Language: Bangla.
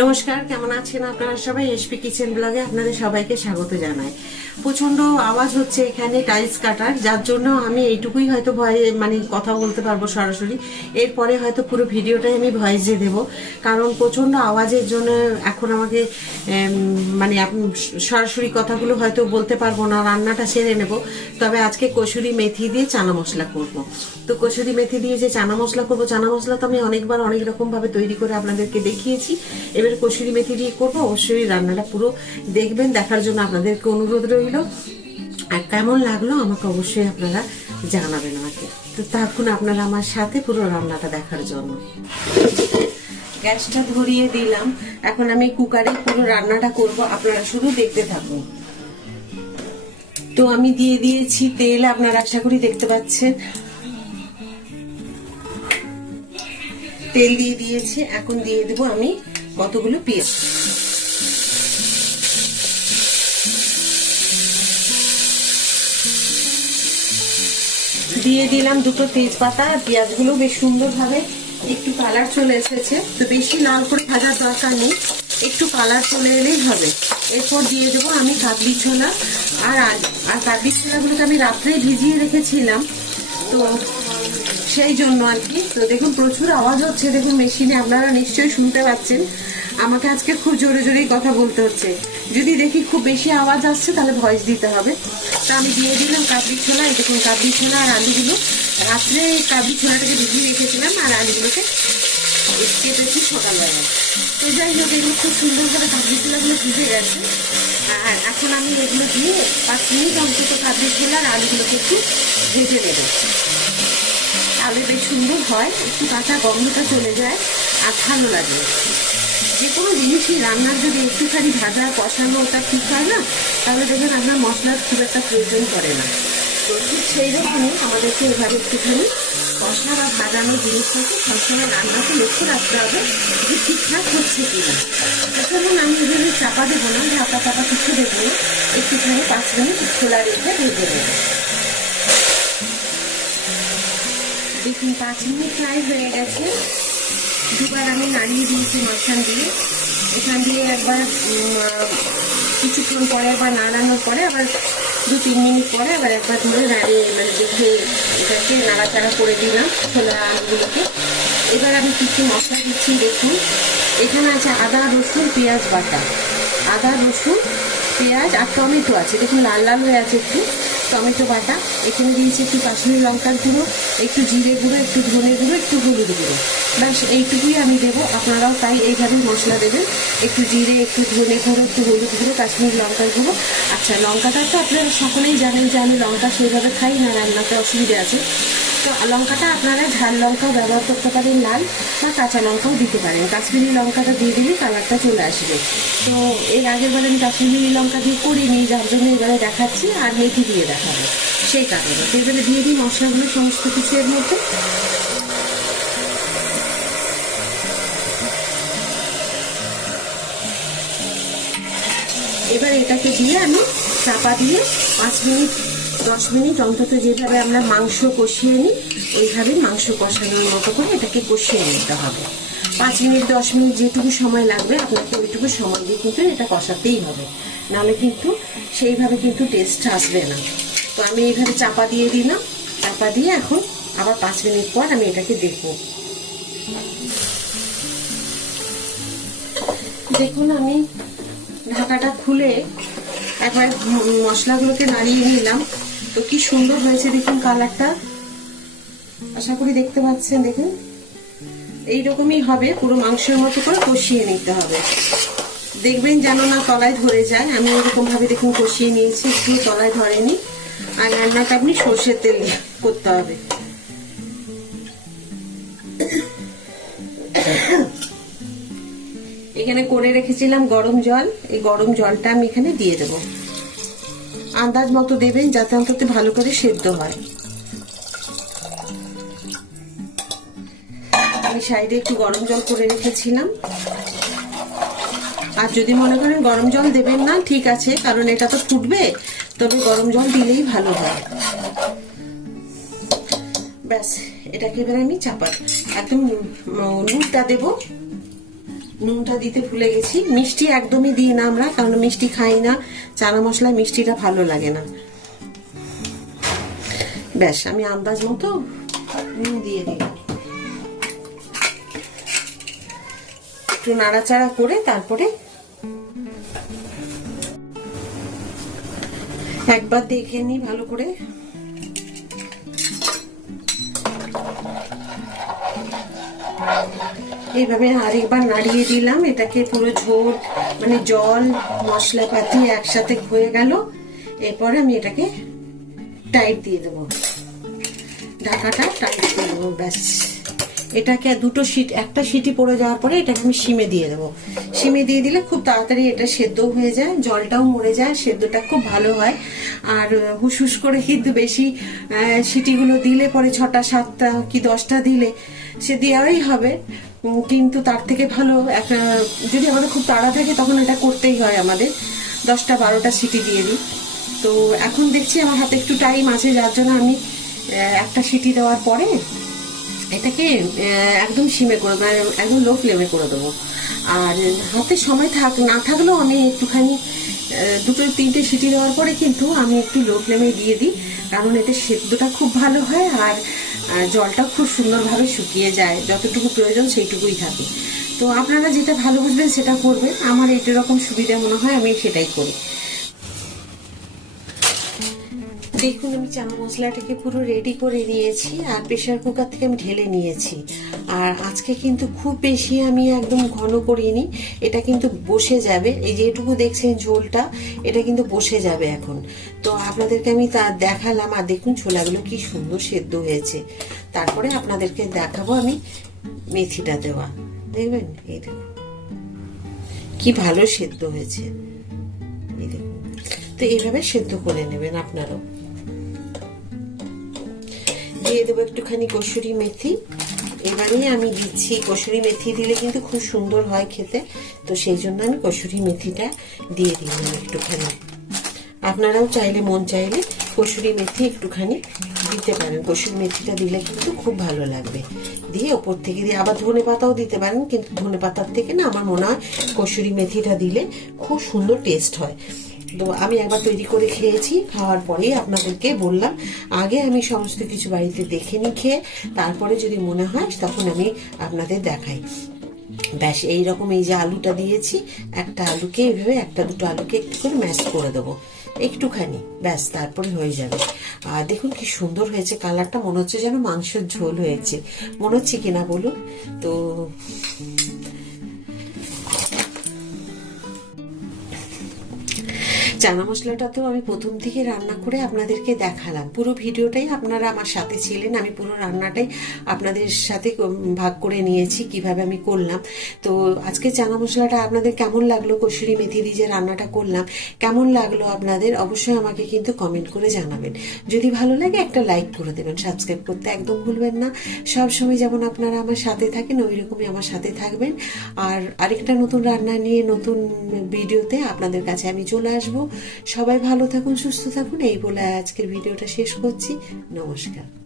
নমস্কার, কেমন আছেন আপনারা সবাই? এসপি কিচেন ব্লগে আপনাদের সবাইকে স্বাগত জানাই। প্রচণ্ড আওয়াজ হচ্ছে এখানে টাইলস কাটার, যার জন্য আমি এইটুকুই হয়তো ভয়ে মানে কথা বলতে পারব সরাসরি। এরপরে হয়তো পুরো ভিডিওটাই আমি ভয়েসে দেবো। কারণ প্রচণ্ড আওয়াজের জন্য এখন আমাকে মানে সরাসরি কথাগুলো হয়তো বলতে পারব না, রান্নাটা সেরে নেব। তবে আজকে কসুরি মেথি দিয়ে চানা মশলা করব। তো কসুরি মেথি দিয়ে যে চানা মশলা করব, চানা মশলা তো আমি অনেকবার অনেক রকমভাবে তৈরি করে আপনাদেরকে দেখিয়েছি। এবার কসুরি মেথি দিয়ে করব, অবশ্যই রান্নাটা পুরো দেখবেন, দেখার জন্য আপনাদেরকে অনুরোধ রইল। আর কেমন লাগল আমাকে অবশ্যই আপনারা জানাবেন আমাকে। তো থাকুন আপনারা আমার সাথে পুরো রান্নাটা দেখার জন্য। গ্যাসটা ধরিয়ে দিলাম। এখন আমি কুকারে পুরো রান্নাটা করব, আপনারা শুধু দেখতে থাকুন। তো আমি দিয়ে দিয়েছি তেল, আপনারা আশা করি দেখতে পাচ্ছেন। তেল দিয়ে দিয়েছি, এখন দিয়ে দেবো আমি কতগুলো পেঁয়াজ দিয়ে দিলাম দুটো তেজপাতা আর পেঁয়াজগুলো বেশ সুন্দরভাবে একটু কালার চলে এসেছে। তো বেশি লাল করে ভাজার দরকার নেই, একটু কালার চলে এলেই হবে। এরপর দিয়ে দেবো আমি কাবলি ছোলা। আর আর কাবলি ছোলাগুলোকে আমি রাত্রেই ভিজিয়ে রেখেছিলাম। তো সেই জন্য আর কি। তো দেখুন, প্রচুর আওয়াজ হচ্ছে। দেখুন, মেশিনে আপনারা নিশ্চয়ই শুনতে পাচ্ছেন। আমাকে আজকে খুব জোরে জোরেই কথা বলতে হচ্ছে। যদি দেখি খুব বেশি আওয়াজ আসছে, তাহলে ভয়েস দিতে হবে। তো আমি দিয়ে দিলাম কাবলি ছোলা। এই দেখুন, কাবলি ছোলা আর আলুগুলো। রাত্রে কাবলি ছোলাটাকে ভিজিয়ে রেখেছিলাম আর আলুগুলোকে কেটেছি সকালবেলা তো যাই হোক এগুলো খুব সুন্দরভাবে কাবলি ছোলাগুলো ভিজে গেছে। আর এখন আমি এগুলো দিয়ে পাঁচ মিনিট অন্তত কাবলি ছোলা আর আলুগুলোকে একটু ভেজে নেব। তাহলে বেশ সুন্দর হয়, একটু কাঁচা গন্ধটা চলে যায় আর ভালো লাগে। যে কোনো জিনিসই রান্নার যদি একটুখানি ভাজা কষানো ওটা ঠিক হয় না, তাহলে দেখবেন আপনার মশলার খুব একটা প্রয়োজন পড়ে না। তো ঠিক সেই রকমই আমাদেরকে এভাবে একটুখানি কষা বা ভাজানো জিনিসটাকে সবসময় রান্নাতে লক্ষ্য রাখতে হবে যে ঠিকঠাক হচ্ছে কিনা তখন আমি এভাবে চাপা দেবো না, ঢাকা চাপা কিছু দেবো একটুখানি পাঁচ মিনিট খোলা রেখে ভেজে নেব। দেখুন, পাঁচ মিনিট প্রায় হয়ে গেছে। দুবার আমি নাড়িয়ে দিয়েছি মাঝখান দিয়ে। এখান দিয়ে একবার কিছুক্ষণ পরে, আবার নাড়ানোর পরে, আবার দু তিন মিনিট পরে আবার একবার ধরে নাড়িয়ে মানে দেখে এটাকে নাড়াচাড়া করে দিলাম ছোলা আলুগুলোকে। এবার আমি কিছু মশলা দিচ্ছি, দেখুন। এখানে আছে আদা, রসুন, পেঁয়াজ বাটা। আদা, রসুন, পেঁয়াজ আর টমেটো আছে। দেখুন, লাল লাল হয়ে আছে একটু। টমেটো বাটা, এখানে দিয়েছি একটু কাশ্মীর লঙ্কার গুঁড়ো, একটু জিরে গুঁড়ো, একটু ধনে গুঁড়ো, একটু হলুদ গুঁড়ো। ব্যাস, এইটুকুই আমি দেবো। আপনারাও তাই এইভাবে মশলা দেবেন। একটু জিরে, একটু ধনে গুঁড়ো, একটু হলুদ গুঁড়ো, কাশ্মীর লঙ্কার গুঁড়ো। আচ্ছা লঙ্কাটা তো আপনারা সকলেই জানেন যে আমি লঙ্কা সেইভাবে খাই না, রান্নাতে অসুবিধে আছে। লঙ্কাটা আপনারা ঝাল লঙ্কাও ব্যবহার করতে পারেন, লাল বা কাঁচা লঙ্কাও দিতে পারেন। কাশ্মীরি লঙ্কাটা দিয়ে দিলে কালারটা চলে আসবে। তো এর আগের বার আমি কাশ্মীরি লঙ্কা দিয়ে করিনি, যার জন্য এবারে দেখাচ্ছি আর মেথি দিয়ে দেখাবো। সেই কারণে। তো এবারে দিয়ে দিই মশলাগুলো সমস্ত কিছু এর মধ্যে। এবার এটাকে দিয়ে আমি চাপা দিয়ে পাঁচ মিনিট দশ মিনিট অন্তত যেভাবে আমরা মাংস কষিয়ে নিই ওইভাবে মাংস কষানোর মতো করে এটাকে কষিয়ে নিতে হবে। পাঁচ মিনিট, দশ মিনিট যেটুকু সময় লাগবে, আপনাকে ওইটুকু সময় দিয়ে কিন্তু এটা কষাতেই হবে। নাহলে কিন্তু সেইভাবে কিন্তু টেস্ট আসবে না। তো আমি এইভাবে চাপা দিয়ে দিলাম। চাপা দিয়ে এখন আবার পাঁচ মিনিট পর আমি এটাকে দেখব। দেখুন, আমি ঢাকাটা খুলে একবার মশলাগুলোকে নাড়িয়ে নিলাম। তো কি সুন্দর হয়েছে দেখুন কালারটা। আশা করি দেখতে পাচ্ছেন, দেখুন। এইরকমই হবে, পুরো মাংসের মতো করে কষিয়ে নিতে হবে। দেখবেন যেন না তলায় ধরে যায়। আমি এরকম ভাবে দেখুন কষিয়ে নিয়েছি একটু তলায় ধরেনি। আর রান্নাটা আপনি সর্ষের তেল করতে হবে। এখানে করে রেখেছিলাম গরম জল। এই গরম জলটা আমি এখানে দিয়ে দেবো। আন্দাজ মতো দেবেন যাতে অন্তত ভালো করে সেদ্ধ হয়। আমি সাইডে একটু গরম জল করে রেখেছিলাম। আর যদি মনে করেন গরম জল দেবেন না, ঠিক আছে, কারণ এটা তো ফুটবে, তবে গরম জল দিলেই ভালো হয়। ব্যাস, এটাকে এবার আমি চাপা একদম নুনটা দেবো। নুনটা দিতে ভুলে গেছি। মিষ্টি একদমই দিই না আমরা, কারণ মিষ্টি খাই না। চানা মশলায় মিষ্টিটা ভালো লাগে না। ব্যাস, আমি আন্দাজ মতো নুন দিয়ে দিলাম একটু নাড়াচাড়া করে তারপরে একবার দেখে নিই ভালো করে। এইভাবে আরেকবার নাড়িয়ে দিলাম। এটাকে পুরো ঝোল মানে জল, মশলাপাতি একসাথে হয়ে গেল। এরপরে আমি এটাকে টাইট দিয়ে দেবো। ঢাকাটা টাইট দিয়ে দেবো ব্যাস। এটাকে দুটো সিট একটা সিটি পড়ে যাওয়ার পরে এটাকে আমি সিমে দিয়ে দেবো। সিমে দিয়ে দিলে খুব তাড়াতাড়ি এটা সেদ্ধ হয়ে যায়, জলটাও মরে যায়, সেদ্ধটা খুব ভালো হয়। আর হুস হুস করে কিন্তু বেশি সিটিগুলো দিলে পরে ছটা, সাতটা কি দশটা দিলে সে দেওয়াই হবে। কিন্তু তার থেকে ভালো একটা, যদি আমাদের খুব তাড়া থাকে তখন এটা করতেই হয় আমাদের। দশটা, বারোটা সিটি দিয়ে দিই। তো এখন দেখছি আমার হাতে একটু টাইম আছে, যার জন্য আমি একটা সিটি দেওয়ার পরে এটাকে একদম সিমে করে দেবো মানে একদম লো ফ্লেমে করে দেবো। আর হাতে সময় থাক, না থাকলেও আমি একটুখানি দুটো, তিনটে সিটি দেওয়ার পরে কিন্তু আমি একটু লো ফ্লেমে দিয়ে দিই। কারণ এতে সেদ্ধটা খুব ভালো হয়, আর জলটা খুব সুন্দরভাবে শুকিয়ে যায়, যতটুকু প্রয়োজন সেইটুকুই থাকে। তো আপনারা যেটা ভালো বুঝবেন সেটা করবেন। আমার এইটা রকম সুবিধা মনে হয়, আমি সেটাই করি। দেখুন, আমি চানা মশলাটাকে পুরো রেডি করে নিয়েছি আর প্রেশার কুকার থেকে আমি ঢেলে নিয়েছি। আর আজকে কিন্তু খুব বেশি আমি একদম ঘন করিনি, এটা কিন্তু বসে যাবে। এই যেটুকু দেখছেন ঝোলটা, এটা কিন্তু বসে যাবে এখন। তো আপনাদেরকে আমি তা দেখালাম, আর দেখুন ছোলাগুলো কি সুন্দর সেদ্ধ হয়েছে। তারপরে আপনাদেরকে দেখাবো আমি মেথিটা দেওয়া। দেখবেন? এই দেখুন। কি ভালো সেদ্ধ হয়েছে। তো এইভাবে সেদ্ধ করে নেবেন আপনারাও। দিয়ে দেবো একটুখানি কসুরি মেথি। এবারেই আমি দিচ্ছি কসুরি মেথি দিলে কিন্তু খুব সুন্দর হয় খেতে। তো সেই জন্য আমি কসুরি মেথিটা দিয়ে দিলাম একটুখানি। আপনারাও চাইলে, মন চাইলে কসুরি মেথি একটুখানি দিতে পারেন। কসুরি মেথিটা দিলে কিন্তু খুব ভালো লাগবে। দিয়ে ওপর থেকে দিয়ে আবার ধনে পাতাও দিতে পারেন, কিন্তু ধনে পাতার থেকে না আমার মনে হয় কসুরি মেথিটা দিলে খুব সুন্দর টেস্ট হয়। তো আমি একবার তৈরি করে খেয়েছি, খাওয়ার পরেই আপনাদেরকে বললাম, আগে আমি সমস্ত কিছু বাড়িতে দেখে নি খেয়ে তারপরে যদি মনে হয় তখন আমি আপনাদের দেখাই। ব্যাস, এইরকম এই যে আলুটা দিয়েছি, একটা আলুকে এইভাবে, একটা দুটো আলুকে একটু করে ম্যাশ করে দেবো। একটুখানি, ব্যাস, তারপরে হয়ে যাবে। আর দেখুন কি সুন্দর হয়েছে কালারটা, মনে হচ্ছে যেন মাংসের ঝোল হয়েছে। মনে হচ্ছে কিনা বলুন? তো চানা মশলাটাতেও আমি প্রথম থেকে রান্না করে আপনাদেরকে দেখালাম। পুরো ভিডিওটাই আপনারা আমার সাথে ছিলেন, আমি পুরো রান্নাটাই আপনাদের সাথে ভাগ করে নিয়েছি, কীভাবে আমি করলাম। তো আজকে চানা মশলাটা আপনাদের কেমন লাগল? কসুরি মেথি দিয়ে যে রান্নাটা করলাম, কেমন লাগল আপনাদের? অবশ্যই আমাকে কিন্তু কমেন্ট করে জানাবেন। যদি ভালো লাগে একটা লাইক করে দেবেন সাবস্ক্রাইব করতে একদম ভুলবেন না। সব সময় যেমন আপনারা আমার সাথে থাকেন, ওই রকমই আমার সাথে থাকবেন। আর আরেকটা নতুন রান্না নিয়ে নতুন ভিডিওতে আপনাদের কাছে আমি চলে আসব। সবাই ভালো থাকুন সুস্থ থাকুন। এই বলে আজকের ভিডিওটা শেষ করছি। নমস্কার।